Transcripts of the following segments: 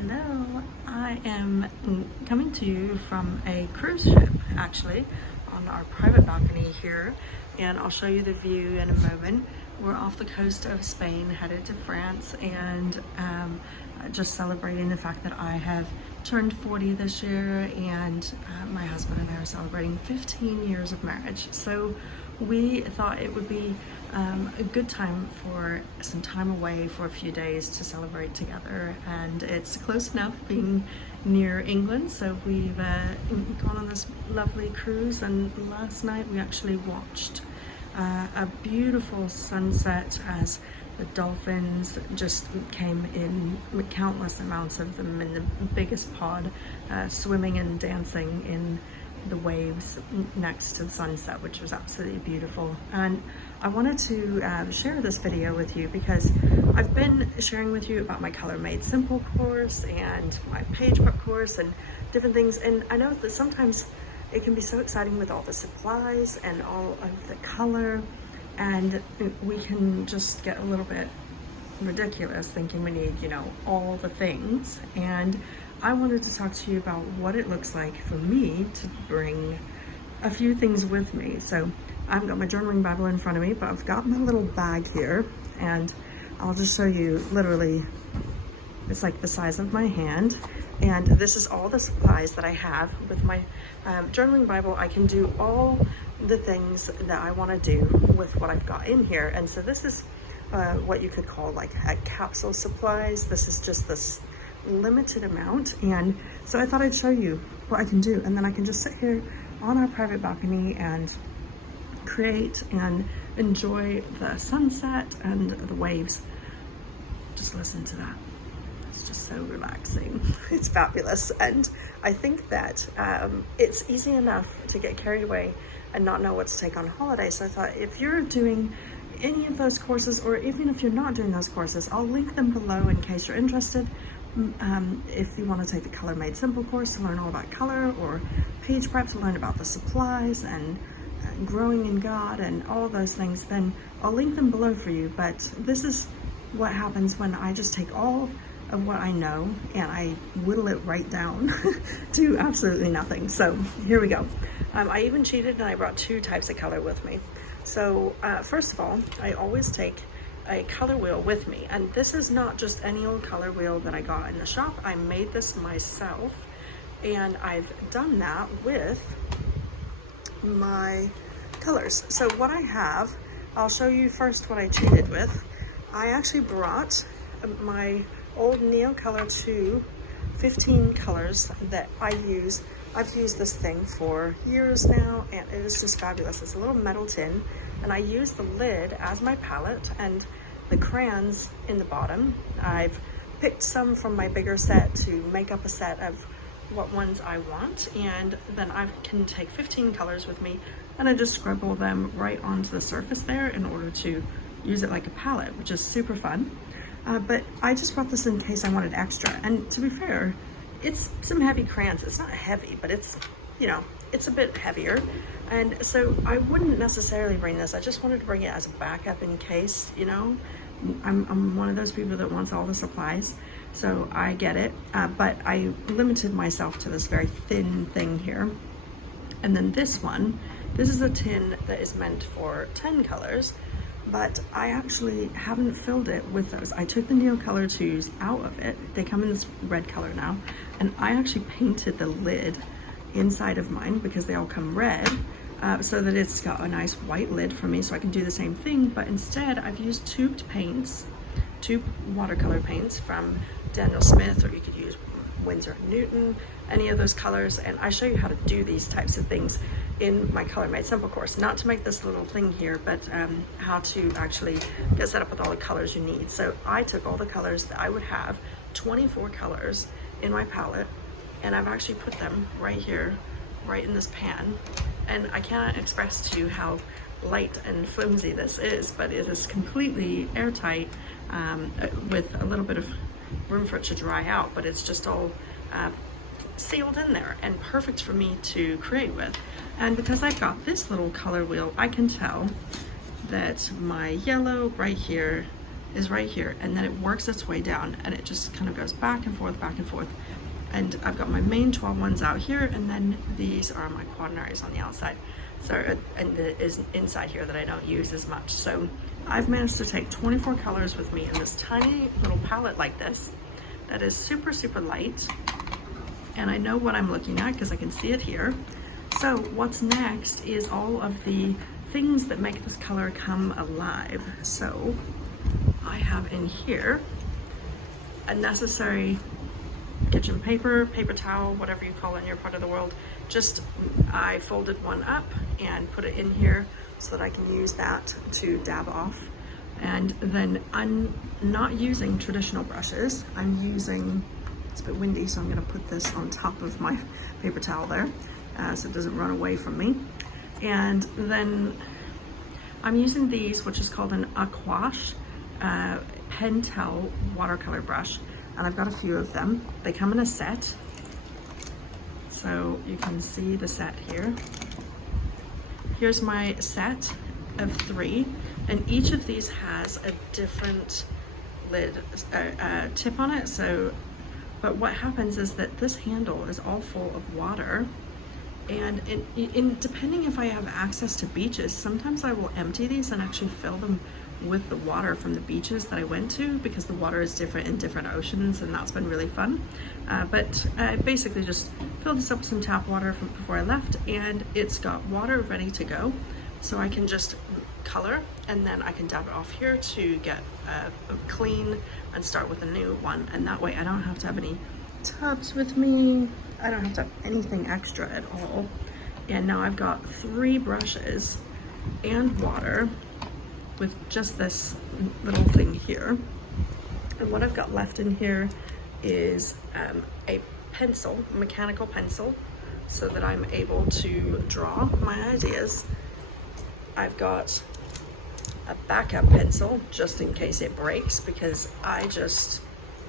Hello, I am coming to you from a cruise ship actually on our private balcony here, and I'll show you the view in a moment. We're off the coast of Spain headed to France, and just celebrating the fact that I have turned 40 this year, and my husband and I are celebrating 15 years of marriage. So we thought it would be a good time for some time away for a few days to celebrate together, and it's close enough being near England, so we've gone on this lovely cruise. And last night we actually watched a beautiful sunset as the dolphins just came in, countless amounts of them in the biggest pod, swimming and dancing in the waves next to the sunset, which was absolutely beautiful. And I wanted to share this video with you because I've been sharing with you about my Color Made Simple course and my page book course and different things, and I know that sometimes it can be so exciting with all the supplies and all of the color, and we can just get a little bit ridiculous thinking we need, all the things. And I wanted to talk to you about what it looks like for me to bring a few things with me. So I've got my journaling Bible in front of me, but I've got my little bag here, and I'll just show you literally, it's like the size of my hand. And this is all the supplies that I have with my journaling Bible. I can do all the things that I want to do with what I've got in here. And so this is what you could call like a capsule supplies. This is just this limited amount, and so I thought I'd show you what I can do, and then I can just sit here on our private balcony and create and enjoy the sunset and the waves. Just listen to that. It's just so relaxing. It's fabulous. And I think that it's easy enough to get carried away and not know what to take on holiday. So I thought, if you're doing any of those courses, or even if you're not doing those courses, I'll link them below in case you're interested. If you want to take the Color Made Simple course to learn all about color, or page prep to learn about the supplies and growing in God and all those things, then I'll link them below for you. But this is what happens when I just take all of what I know and I whittle it right down to absolutely nothing. So here we go. I even cheated and I brought two types of color with me. So first of all, I always take a color wheel with me, and this is not just any old color wheel that I got in the shop. I made this myself, and I've done that with my colors. So what I have, I'll show you first what I cheated with. I actually brought my old Neocolor 2 15 colors that I use. I've used this thing for years now, and it is just fabulous. It's a little metal tin, and I use the lid as my palette and the crayons in the bottom. I've picked some from my bigger set to make up a set of what ones I want, and then I can take 15 colors with me, and I just scribble them right onto the surface there in order to use it like a palette, which is super fun. But I just brought this in case I wanted extra, and to be fair, it's some heavy crayons. It's not heavy, but it's, it's a bit heavier. And so I wouldn't necessarily bring this. I just wanted to bring it as a backup in case, I'm one of those people that wants all the supplies. So I get it, but I limited myself to this very thin thing here. And then this one, this is a tin that is meant for 10 colors, but I actually haven't filled it with those. I took the Neocolor 2s out of it. They come in this red color now, and I actually painted the lid inside of mine because they all come red, so that it's got a nice white lid for me, so I can do the same thing. But instead I've used tubed paints, tube watercolor paints from Daniel Smith, or you could use Winsor & Newton, any of those colors. And I show you how to do these types of things in my Color Made Simple course, not to make this little thing here, but how to actually get set up with all the colors you need. So I took all the colors that I would have, 24 colors in my palette, and I've actually put them right here, right in this pan. And I cannot express to you how light and flimsy this is, but it is completely airtight, with a little bit of room for it to dry out, but it's just all sealed in there and perfect for me to create with. And because I've got this little color wheel, I can tell that my yellow right here is right here, and then it works its way down, and it just kind of goes back and forth, back and forth. And I've got my main 12 ones out here, and then these are my quaternaries on the outside. So, and the is inside here that I don't use as much. So I've managed to take 24 colors with me in this tiny little palette like this that is super, super light. And I know what I'm looking at because I can see it here. So what's next is all of the things that make this color come alive. So I have in here a necessary kitchen paper, paper towel, whatever you call it in your part of the world. Just, I folded one up and put it in here so that I can use that to dab off. And then I'm not using traditional brushes. I'm using, it's a bit windy, so I'm gonna put this on top of my paper towel there so it doesn't run away from me. And then I'm using these, which is called an Aquash Pentel watercolor brush. And I've got a few of them. They come in a set. So you can see the set here. Here's my set of 3. And each of these has a different lid tip on it. So, but what happens is that this handle is all full of water. And depending if I have access to beaches, sometimes I will empty these and actually fill them with the water from the beaches that I went to, because the water is different in different oceans, and that's been really fun. But I basically just filled this up with some tap water from before I left, and it's got water ready to go. So I can just color, and then I can dab it off here to get clean and start with a new one. And that way I don't have to have any tubs with me. I don't have to have anything extra at all. And now I've got 3 brushes and water with just this little thing here. And what I've got left in here is a pencil, a mechanical pencil, so that I'm able to draw my ideas. I've got a backup pencil just in case it breaks, because I just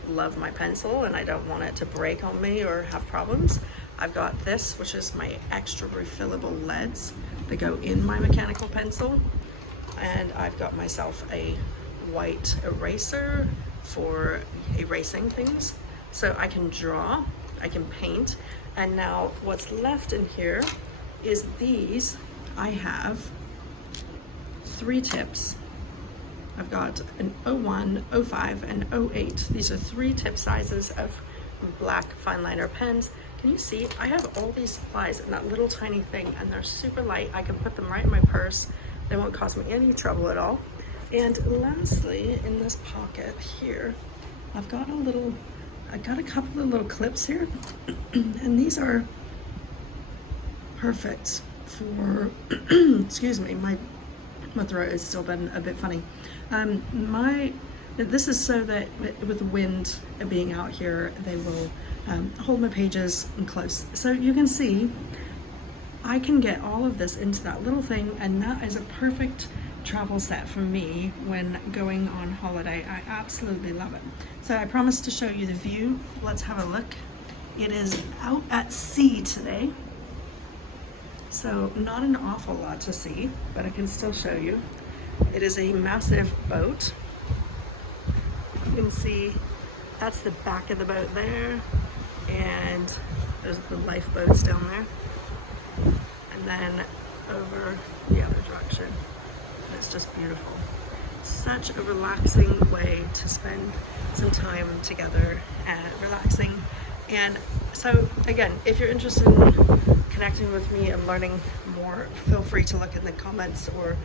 love my pencil and I don't want it to break on me or have problems. I've got this, which is my extra refillable leads that go in my mechanical pencil. And I've got myself a white eraser for erasing things. So I can draw, I can paint. And now what's left in here is these. I have 3 tips. I've got an 01, 05, and 08. These are 3 tip sizes of black fine liner pens. Can you see? I have all these supplies in that little tiny thing, and they're super light. I can put them right in my purse. They won't cause me any trouble at all. And lastly, in this pocket here, I've got a couple of little clips here, and these are perfect for, excuse me, my throat has still been a bit funny. This is so that with the wind being out here, they will hold my pages close. So you can see, I can get all of this into that little thing, and that is a perfect travel set for me when going on holiday. I absolutely love it. So I promised to show you the view. Let's have a look. It is out at sea today, so not an awful lot to see, but I can still show you. It is a massive boat. You can see that's the back of the boat there, and there's the lifeboats down there. And then over the other direction. And it's just beautiful. Such a relaxing way to spend some time together and relaxing. And so again, if you're interested in connecting with me and learning more, feel free to look in the comments or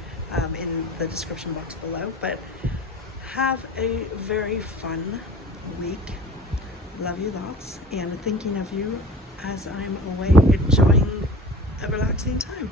in the description box below. But have a very fun week. Love you lots, and thinking of you as I'm away enjoying a relaxing time.